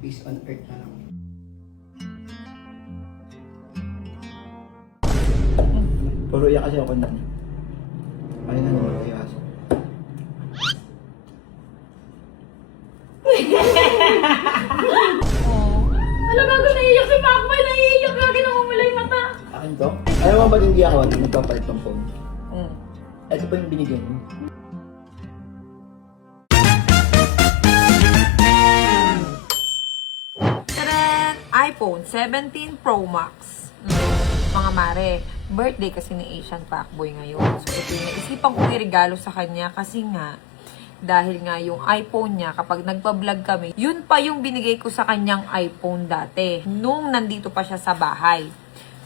peace on earth na lang. Puro iyak kasi ako nun. Ayun na naman kayo aso. Alam mo, naiiyak si Pacboy, naiiyak lagi namumula yung mata. Akin to? Alam mo ba hindi ako nagpapalit ng phone? Ito ba yung binigyan mo? Tadaan! iPhone 17 Pro Max. Mga mare, birthday kasi ni Asian Pacboy ngayon. So ito yung naisipan kong iregalo sa kanya kasi nga, dahil nga yung iPhone niya, kapag nagpa-vlog kami, yun pa yung binigay ko sa kanyang iPhone dati. Nung nandito pa siya sa bahay.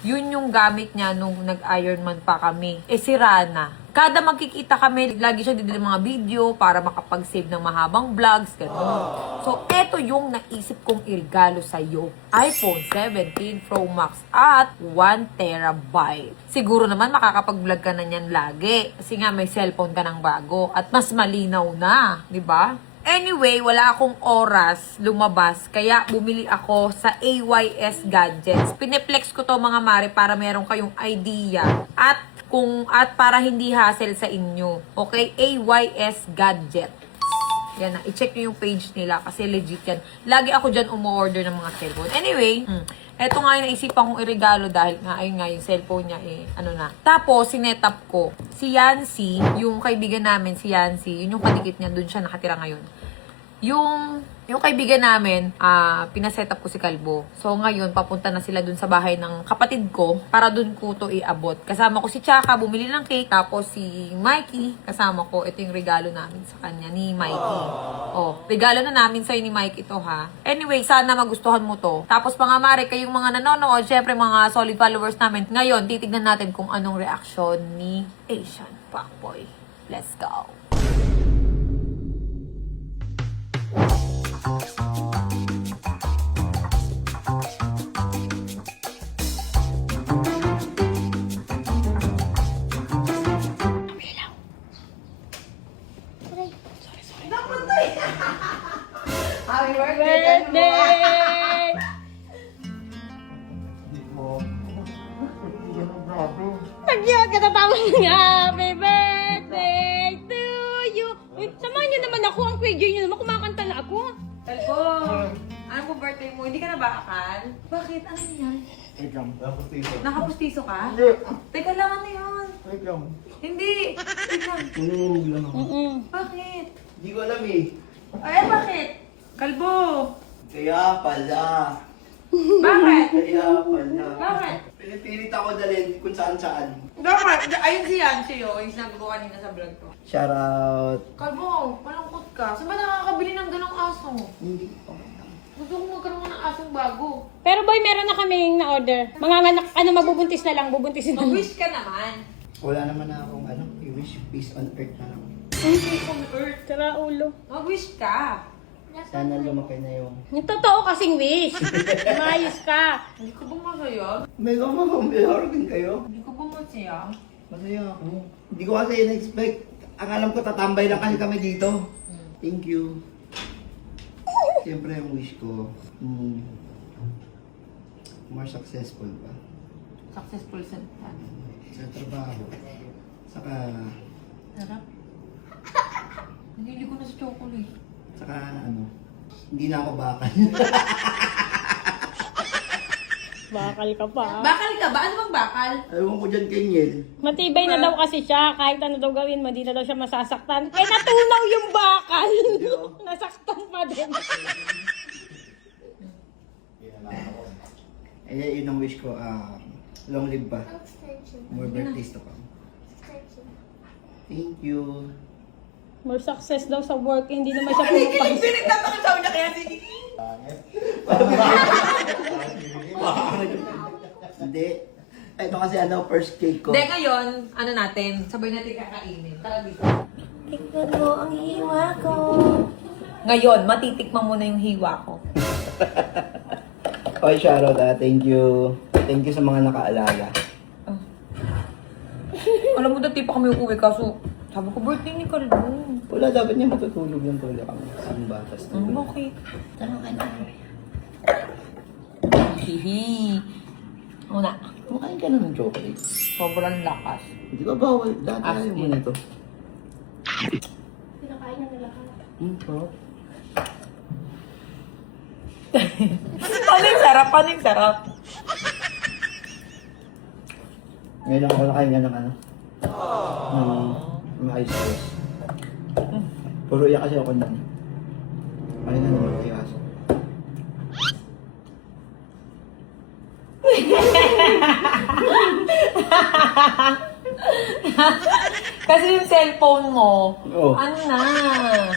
Yun yung gamit niya nung nag-Ironman pa kami. Sira na. Kada magkikita kami, lagi siya didili mga video para makapag-save ng mahabang vlogs, gano'n. So, eto yung naisip kong iregalo sa'yo. iPhone 17 Pro Max at 1 terabyte. Siguro naman makakapag-vlog ka na niyan lagi. Kasi nga may cellphone ka ng bago at mas malinaw na, di ba? Anyway, wala akong oras lumabas, kaya bumili ako sa AYS Gadgets. Pineplex ko to mga mare para meron kayong idea at para hindi hassle sa inyo. Okay? AYS Gadget. Yan na, i-check nyo yung page nila kasi legit yan. Lagi ako dyan umu-order ng mga cellphone. Anyway, eto nga yung naisipan kong iregalo dahil nga, ayun nga, yung cellphone niya ano na. Tapos, sinetap ko, si Yancy, yung kaibigan namin, si Yancy, yun yung kadikit niya, dun siya nakatira ngayon. Yung kaibigan namin, pinaset up ko si Kalbo. So, ngayon, papunta na sila dun sa bahay ng kapatid ko para dun ko to iabot. Kasama ko si Chaka, bumili ng cake. Tapos si Mikey, kasama ko. Ito yung regalo namin sa kanya ni Mikey. Oh, regalo na namin sa'yo ni Mikey ito, ha? Anyway, sana magustuhan mo to. Tapos, mga mare, kayong mga nanonood, syempre, mga solid followers namin. Ngayon, titignan natin kung anong reaksyon ni Asian Pacboy. Let's go! Happy birthday! Nagyan ka tatawag niya. Happy birthday to you. Uy, samahan niyo naman ako. Ang video niyo naman. Kumakanta na ako. Kalbo, ano po birthday mo? Hindi ka na ba akal? Bakit? Ano yan? Wait lang, napustiso. Nakapustiso ka? Hindi. Teka lang, ano yun? Wait lang. Hindi. Wait lang. Tulog lang ako. Bakit? Hindi ko alam eh. Ay, bakit? Kalbo. Kaya pala. Bakit? Kaya pala. Bakit? Pinipilit ako dalhin kung saan-saan. Bakit? Ayun si Yancy, oh. Yung sinabi ko kanina sa vlog ko. Shout out. Kalbo, malungkot ka. Saan ba nakakabili ng ganong aso? Hindi ko. Gusto ko magkaroon ng asong bago. Pero boy, meron na kaming na-order. Manganganak, mabubuntis na lang, bubuntisin na lang. Mag-wish ka naman. Wala naman na akong i-wish peace on earth na lang. Peace on earth. Tara, ulo. Mag-wish ka. Sana lumaki na yung... Yung totoo kasing wish. Maayos ka. Hindi ko ba masaya? May mamamamilaro din kayo. Hindi ko ba masaya? Masaya ako. Hindi ko kasi in-expect. Ang alam ko, tatambay lang kasi kami dito. Thank you. Siyempre yung wish ko, more successful pa. Successful sa Sa trabaho. Saka, sarap. Hindi ko na sa chocolate. saka hindi na ako bakal. Bakal ka pa. Bakal ka ba? Ano bang bakal? Ewan ko dyan kay Niel. Matibay na daw kasi siya. Kahit ano daw gawin mo, di na daw siya masasaktan. Eh, natunaw yung bakal. Nasaktan pa din. Yun ang wish ko, long live pa. More birthdays to come. Thank you. More success daw sa work. Hindi naman siya pumapasok. Pinagtatakasaw niya kaya sige. Hindi. Ito kasi first cake ko. Hindi, ngayon, ano natin, sabay natin kakainin. Tara dito. Tikman mo ang hiwa ko. Ngayon, matitikman mo na yung hiwa ko. Okay, shoutout thank you. Thank you sa mga nakaalala. Alam mo, dati pa kami uuwi kaso sabi ko, birthday ni Kalbo. Wala, dapat niya matutulog yung tulog kami. Ang batas. Bakit? Tanong ka na. Hihi. Una, Kumakain ka na ng chocolate. sobrang lakas. Di ba bawal? Dati As ayaw mo in. nito. Pinakain na nila ka. Sarap. Paano yung sarap? Paano yung sarap? Ngayon lang ako nakain nga ng ano. Ng ice cream. Puro iyak kasi ako nun. Kaya na naman kayo aso. Kasi yung cellphone mo, Oo. ano na?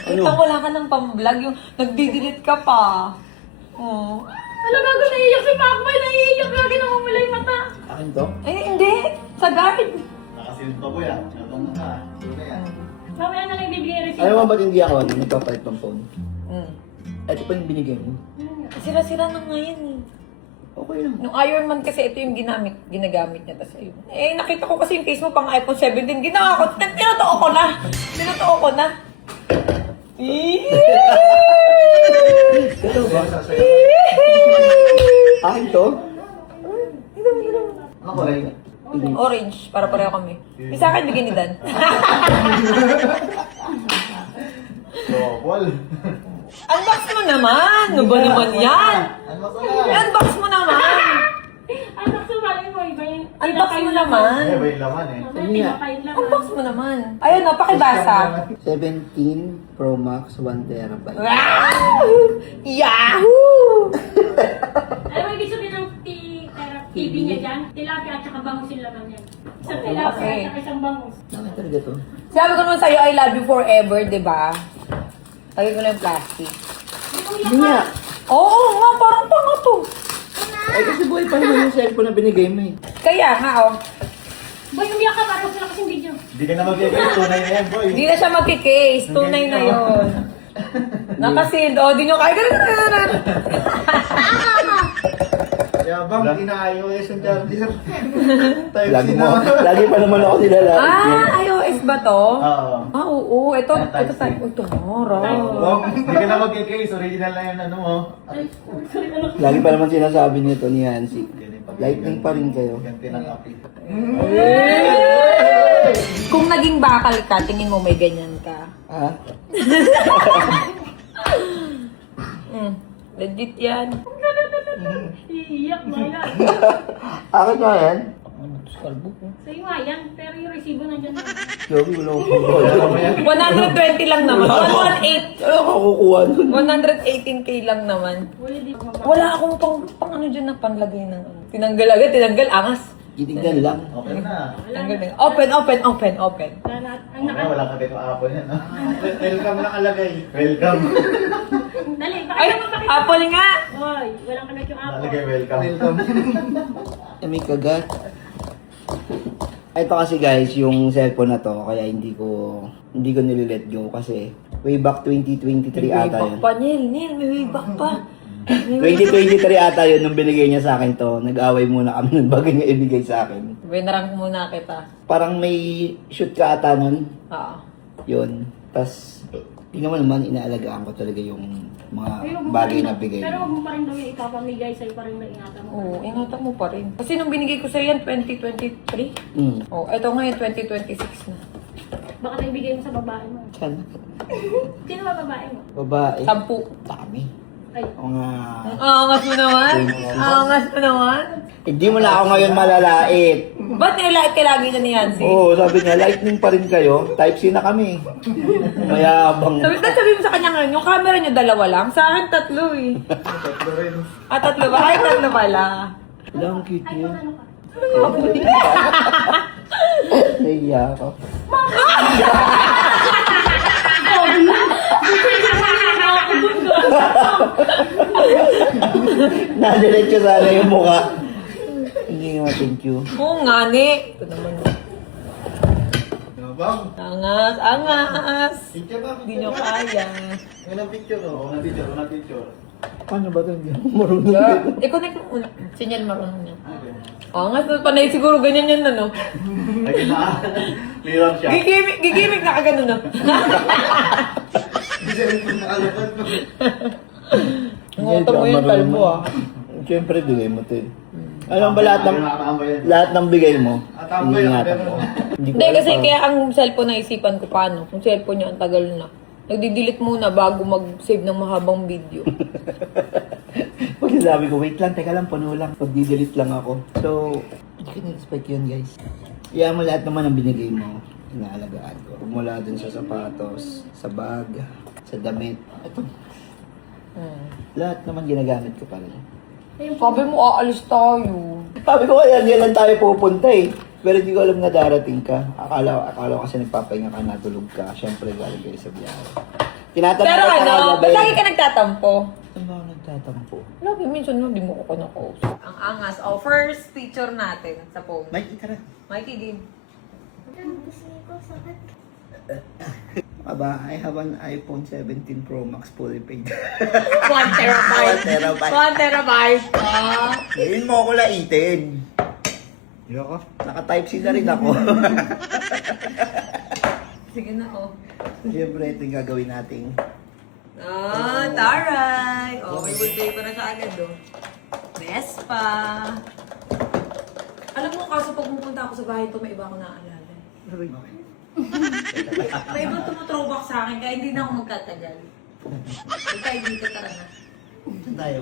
Ano? Ito wala ka ng pang-vlog, yung nagdi-delete ka pa. Oo. Alam gago, naiiyak si Pacboy, naiiyak lagi na mamula yung mata. Akin to? Eh, hindi. Sa guard. Nakasilip pa po yan. Nabang na. Sino yan? Mamaya na lang bibigay receipt. Alam mo ba't hindi ako ano, nagpapalit ng phone? Mm. Ito pa yung binigay mo. Sira-sira na nga yan eh. Okay lang. Nung Iron Man kasi ito yung ginagamit niya tas ayun. Eh, nakita ko kasi yung case mo pang iPhone 17. Ginawa ko. Tinotoo ko na. Tinotoo ko na. Ito ba? Akin to? Ano ko rin? Orange. Para pareho kami. Yung sa akin, bigyan ni Dan. Double. Unbox mo naman. Ano ba naman yan? Ano ko yan? Unbox mo naman. Anak, sumalin mo, iba yung... Unbox mo naman. Eh, ba yung laman eh? Pinakain lang. Unbox mo naman. Ayun na, pakibasa. 17 Pro Max 1 terabyte. Wow! Yahoo! Alam mo, ibig sabihin ng TV niya dyan? Tilapia at saka bangus yung laman yan. Isang tilapia Okay. at saka isang bangus. Bakit talaga to? Sabi ko naman sa'yo, I love you forever, di ba? Lagay ko lang yung plastic. Hindi nga. Oo nga, parang tanga to. Ay kasi buhay pa naman yung cellphone na binigay mo eh. Kaya nga, oh. Boy, umiyak ka, parang sila kasing video. Hindi ka na mag-get tunay na yan, boy. Hindi na siya magkikase. Tunay na yun. Nakasealed. O, di nyo kaya. Ganun. Yabang, ina-iOS yung charger. Lagi pa naman ako sila lahat. iOS ba to? Oo. Oo. Ito Type C. tayo. Ito, mara. Hindi ka na mag-case. Original na yan, ano mo. Lagi pa naman sinasabi nito ni Hansi. Lightning pa rin kayo. Ganti ng api. Kung naging bakal ka, tingin mo may ganyan ka. Ha? Legit yan. Iiyak mo yan. Akin nga yan. Sa'yo nga yan, pero yung resibo nandyan. Jogi, wala akong 120 lang naman. 118. Ano ka kukuha nun? 118k lang naman. Wala di ba? Wala akong pang ano dyan na panlagay ng ano. Tinanggal agad, tinanggal, angas. Titignan lang. Okay na. Tinanggal na. Open. Wala na. Ang Wala, naka... wala ka dito apple yan, no? Welcome na kalagay. Welcome. Dali, Ay, bakit naman pakita? apple nga. Hoy, walang kagat yung apple. Nalagay welcome. Eh, may kagat. Ito kasi guys, yung cellphone na to, kaya hindi ko nililet go kasi way back 2023 ata yun. pa, Neil, may way back pa. 2023 ata yun nung binigay niya sa akin to. Nag-away muna kami nun bago niya ibigay sa akin. Winarang muna kita. Parang may shoot ka ata nun. Oo. Yun. Tapos, tingnan mo naman, inaalagaan ko talaga yung mga bagay na bigay Pero huwag mo. mo pa rin daw yung ipapamigay sa'yo pa rin na ingatan mo. Oo, ingatan mo pa rin. Kasi nung binigay ko sa'yo yan, 2023. Hmm. Oh, eto ngayon, 2026 na. Baka na ibigay mo sa babae mo. Sana. Sino ba babae mo? Babae. 10. Dami. Ay, Mga... Angas mo naman. Angas mo naman. Hindi mo na ako ngayon malalait. Ba't nilait ka lagi na ni Yancy? Oo, sabi niya, lightning pa rin kayo. Type C na kami. Mayabang. Sabi mo sa kanya ngayon, yung camera niyo dalawa lang. Sa akin, 3 eh. Tatlo rin. 3 ba? Ay, 3 pala. Wala, ang cute ay, niya. ano ka? Naiya ako. Nadiretso sana yung mukha. Hindi nga, thank you. Oo nga, ni. Ito naman. Yabang. Angas. Picture ba? Hindi nyo kaya. Unang picture, oh. Unang picture. Paano ba ito? Hindi ako marunong. I-connect mo muna. Sinyal marunong niya. Angas, panay siguro ganyan yan, ano? Ay, clear siya. Gigimik na kagano, no? Hindi siya rin nakalapad. Ngutom mo yun, kalbo, ah. Siyempre, bigay mo to eh. Alam ba lahat ng bigay mo? Iniingatan mo. Hindi, kasi kaya ang cellphone naisipan ko paano. Kung cellphone niya, ang tagal na. Nagdi-delete muna bago mag-save ng mahabang video. Pag sabi ko, wait lang, teka lang, puno lang. Pag-delete lang ako. So, hindi ko na-expect yun, guys. Iyan mo lahat naman ang binigay mo. Inaalagaan ko. Mula dun sa sapatos, sa bag, sa damit. Ito. Lahat naman ginagamit ko pa rin. Sabi mo, aalis tayo. Sabi ko, yan lang tayo pupunta eh. Pero hindi ko alam na darating ka. Akala ko kasi nagpapahinga ka, natulog ka. Siyempre, galing kayo sa biyahe. Tinatanong Pero ko ano, talaga, ba't lagi ka nagtatampo? Saan ba ako nagtatampo? Lagi, minsan mo, di mo ko nakausap. Ang angas. Oh, first picture natin sa phone. Mikey, tara. Mikey din. Aba, I have an iPhone 17 Pro Max fully paid. 1 terabyte. 1 terabyte. 1 terabyte. Ah. Ngayon mo ako laitin. Yoko. Naka-type C na rin ako. Sige na, oh. Siyempre, ito yung gagawin natin. Ah, taray. Oh, may wallpaper na siya agad, oh. Vespa. Alam mo, kaso pag pupunta ako sa bahay ito, may iba ako naaalala. May ibang tumathrowback sa akin, kaya hindi na ako magtatagal. Ikaw, hindi ka tara na. Saan tayo?